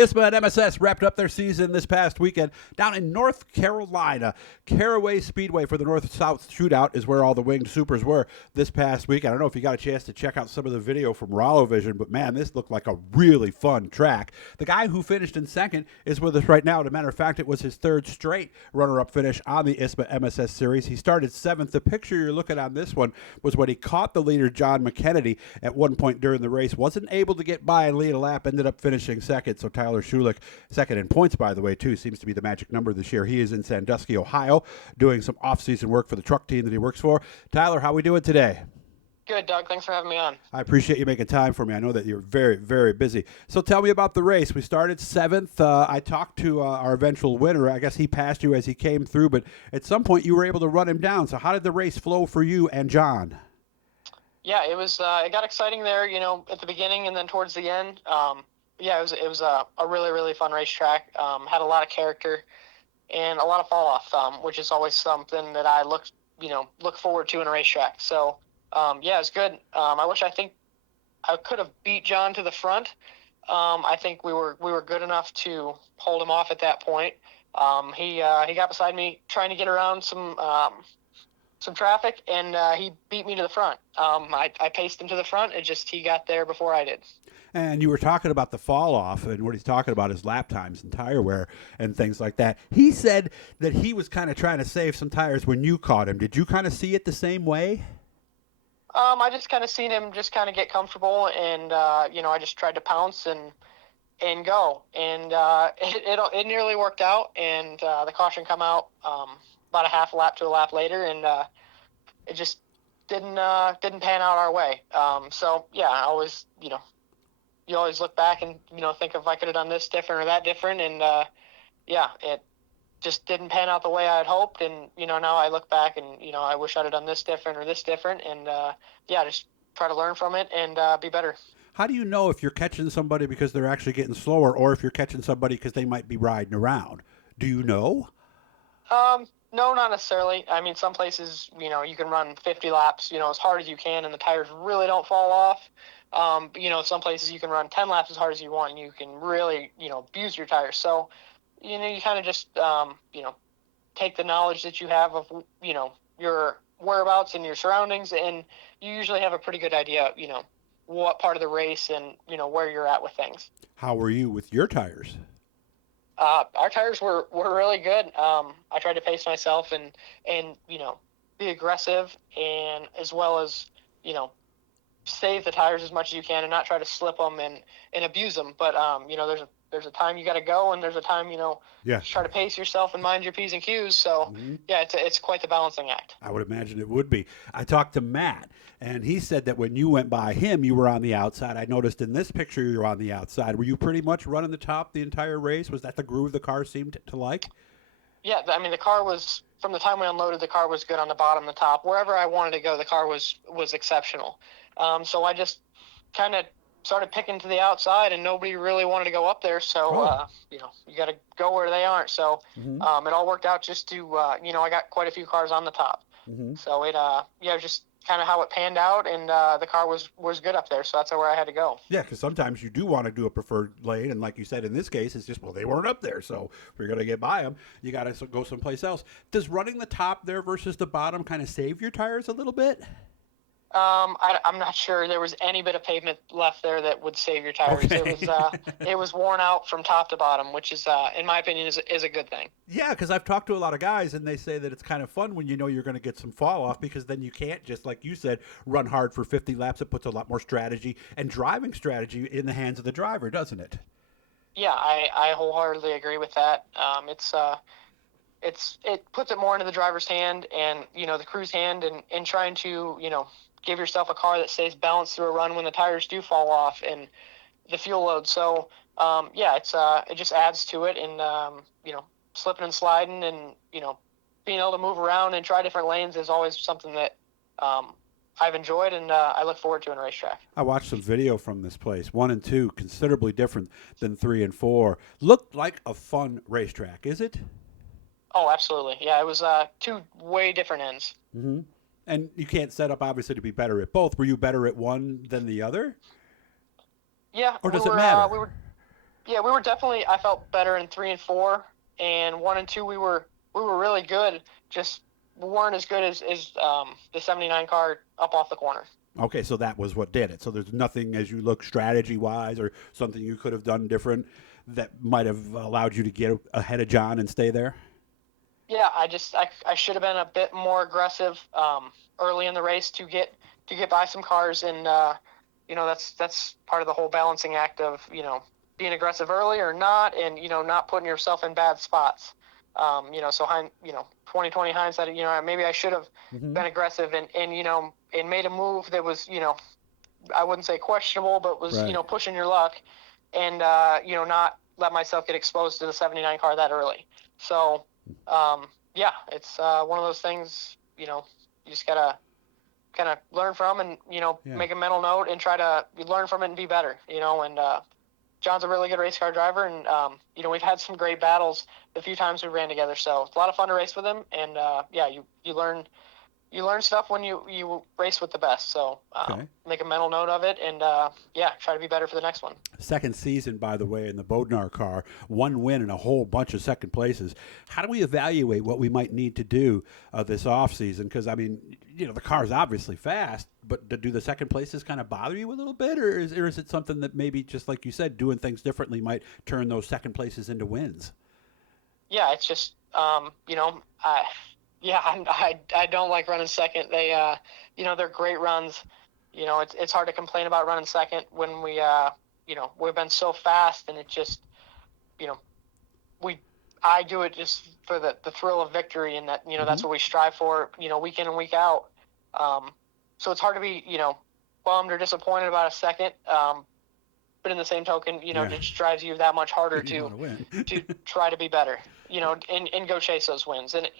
ISMA and MSS wrapped up their season this past weekend down in North Carolina. Caraway Speedway for the North South Shootout is where all the winged supers were this past week. I don't know if you got a chance to check out some of the video from Rollo Vision, but man, this looked like a really fun track. The guy who finished in second is with us right now. As a matter of fact, it was his third straight runner-up finish on the ISMA MSS series. He started seventh. The picture you're looking on this one was when he caught the leader, John McKennedy, at one point during the race. Wasn't able to get by and lead a lap, ended up finishing second. So Tyler Shullick, second in points, by the way, too, seems to be the magic number this year. He is in Sandusky, Ohio, doing some off-season work for the truck team that he works for. Tyler, how we doing today? Good, Doug. Thanks for having me on. I appreciate you making time for me. I know that you're very, very busy. So tell me about the race. We started seventh. I talked to our eventual winner. I guess he passed you as he came through, but at some point you were able to run him down. So how did the race flow for you and John? Yeah, it was. It got exciting there, at the beginning and then towards the end. It was a really, really fun racetrack. Had a lot of character and a lot of fall off, which is always something that I look forward to in a racetrack. So, it was good. I think I could have beat John to the front. I think we were good enough to hold him off at that point. He got beside me trying to get around some traffic, and he beat me to the front. I paced him to the front. He got there before I did. And you were talking about the fall off, and what he's talking about is lap times and tire wear and things like that. He said that he was kind of trying to save some tires when you caught him. Did you kind of see it the same way? I just kind of seen him just kind of get comfortable, and I just tried to pounce and go, and it nearly worked out, and the caution come out about a half lap to a lap later, and it just didn't pan out our way. I always you always look back and think if I could have done this different or that different, and it just didn't pan out the way I had hoped, and now I look back and I wish I'd have done this different or this different, and just try to learn from it and be better. How do you know if you're catching somebody because they're actually getting slower, or if you're catching somebody because they might be riding around? Do you know? No, not necessarily. I mean, some places, you can run 50 laps, as hard as you can, and the tires really don't fall off. Some places you can run 10 laps as hard as you want, and you can really, abuse your tires. So, you kind of just, take the knowledge that you have of, your whereabouts and your surroundings, and you usually have a pretty good idea, what part of the race and, where you're at with things. How were you with your tires? Our tires were really good. I tried to pace myself and be aggressive, and as well as, save the tires as much as you can and not try to slip them and abuse them. But, there's a time you got to go, and there's a time, try to pace yourself and mind your P's and Q's. So, it's quite the balancing act. I would imagine it would be. I talked to Matt, and he said that when you went by him, you were on the outside. I noticed in this picture you're on the outside. Were you pretty much running the top the entire race? Was that the groove the car seemed to like? Yeah, I mean, the car was, from the time we unloaded, the car was good on the bottom, the top. Wherever I wanted to go, the car was exceptional. So I just kind of started picking to the outside, and nobody really wanted to go up there. So, you got to go where they aren't. So it all worked out just to, I got quite a few cars on the top. So it was just kind of how it panned out, and the car was good up there. So that's where I had to go. Yeah, because sometimes you do want to do a preferred lane. And like you said, in this case, it's just, well, they weren't up there. So if you're going to get by them, you got to go someplace else. Does running the top there versus the bottom kind of save your tires a little bit? I'm not sure there was any bit of pavement left there that would save your tires. Okay. It was worn out from top to bottom, which is, in my opinion, is a good thing. Yeah, because I've talked to a lot of guys, and they say that it's kind of fun when you're going to get some fall off, because then you can't just, like you said, run hard for 50 laps. It puts a lot more strategy and driving strategy in the hands of the driver, doesn't it? Yeah, I wholeheartedly agree with that. It puts it more into the driver's hand and, the crew's hand, and trying to, give yourself a car that stays balanced through a run when the tires do fall off and the fuel load. So, it just adds to it, and, slipping and sliding and, being able to move around and try different lanes is always something that I've enjoyed, and I look forward to in a racetrack. I watched some video from this place. 1 and 2, considerably different than 3 and 4. Looked like a fun racetrack, is it? Oh, absolutely. Yeah, it was two way different ends. Mm-hmm. And you can't set up, obviously, to be better at both. Were you better at one than the other? Yeah. Or does it matter? Yeah, we were definitely. I felt better in 3 and 4, and 1 and 2 we were really good. Just weren't as good as the 79 car up off the corner. Okay, so that was what did it. So there's nothing as you look strategy wise or something you could have done different that might have allowed you to get ahead of John and stay there. Yeah, I should have been a bit more aggressive early in the race to get by some cars, and that's part of the whole balancing act of being aggressive early or not, and not putting yourself in bad spots. So 2020 hindsight, maybe I should have been aggressive and made a move that was I wouldn't say questionable, but was Right. pushing your luck, and not let myself get exposed to the 79 car that early. So yeah, it's one of those things, you just gotta kind of learn from, and Yeah. make a mental note and try to learn from it and be better. And John's a really good race car driver, and we've had some great battles the few times we ran together, so it's a lot of fun to race with him. And yeah, you learn stuff when you race with the best. So Okay. make a mental note of it, and yeah, try to be better for the next one. Second season, by the way, in the Bodnar car, one win and a whole bunch of second places. How do we evaluate what we might need to do this off season? Because I mean, the car's obviously fast, but do the second places kind of bother you a little bit, or is it something that maybe just like you said, doing things differently might turn those second places into wins? Yeah, it's just I don't like running second. They're great runs. It's hard to complain about running second when we've been so fast, and it just, I do it just for the thrill of victory, and that, that's what we strive for, week in and week out. So it's hard to be, bummed or disappointed about a second. But in the same token, Yeah. it just drives you that much harder You wanna win. to try to be better, and go chase those wins. And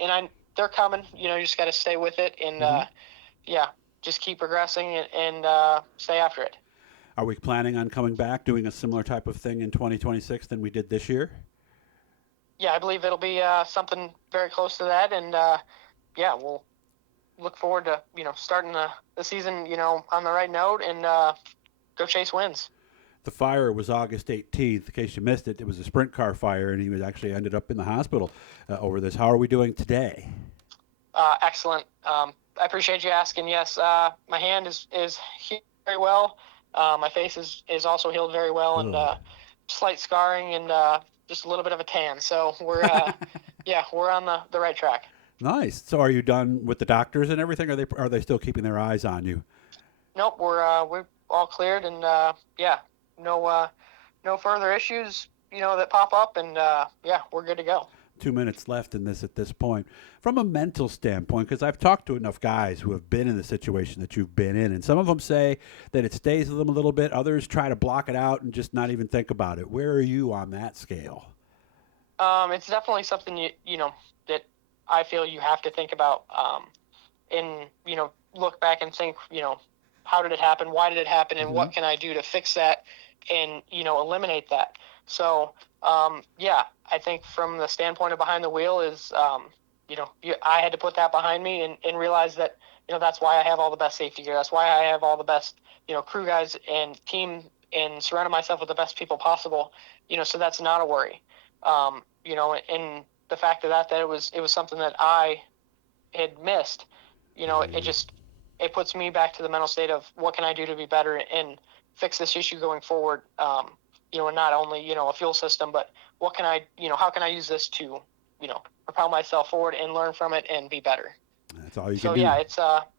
they're coming, you just got to stay with it, and yeah, just keep progressing, and stay after it. Are we planning on coming back, doing a similar type of thing in 2026 than we did this year? Yeah, I believe it'll be something very close to that, and yeah, we'll look forward to starting the season on the right note, and go chase wins. The fire was August 18th. In case you missed it, it was a sprint car fire, and he was actually ended up in the hospital over this. How are we doing today? Excellent. I appreciate you asking. Yes, my hand is healed very well. My face is also healed very well, and slight scarring, and just a little bit of a tan. So we're yeah, we're on the right track. Nice. So, are you done with the doctors and everything? Are they still keeping their eyes on you? Nope, we're all cleared, and yeah, no further issues that pop up, and yeah, we're good to go. 2 minutes left in this at this point. From a mental standpoint, because I've talked to enough guys who have been in the situation that you've been in, and some of them say that it stays with them a little bit. Others try to block it out and just not even think about it. Where are you on that scale? It's definitely something that I feel you have to think about, and look back and think, how did it happen? Why did it happen? And what can I do to fix that and eliminate that? So yeah, I think from the standpoint of behind the wheel is I had to put that behind me, and realize that that's why I have all the best safety gear. That's why I have all the best crew guys and team, and surrounded myself with the best people possible. So that's not a worry. And the fact of that it was something that I had missed. It puts me back to the mental state of what can I do to be better and fix this issue going forward. And not only a fuel system, but what can I how can I use this to propel myself forward and learn from it and be better. That's all you So can do. yeah,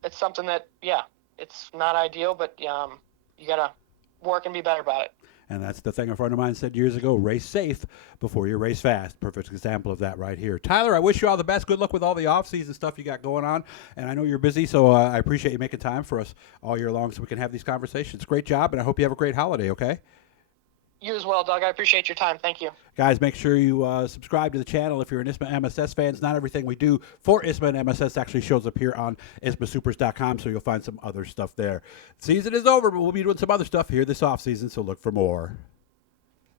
it's something that it's not ideal, but you gotta work and be better about it. And that's the thing a friend of mine said years ago, race safe before you race fast. Perfect example of that right here. Tyler, I wish you all the best. Good luck with all the off-season stuff you got going on. And I know you're busy, so I appreciate you making time for us all year long so we can have these conversations. Great job, and I hope you have a great holiday, okay? You as well, Doug. I appreciate your time. Thank you. Guys, make sure you subscribe to the channel if you're an ISMA MSS fan. Not everything we do for ISMA and MSS actually shows up here on ISMASupers.com, so you'll find some other stuff there. Season is over, but we'll be doing some other stuff here this offseason, so look for more.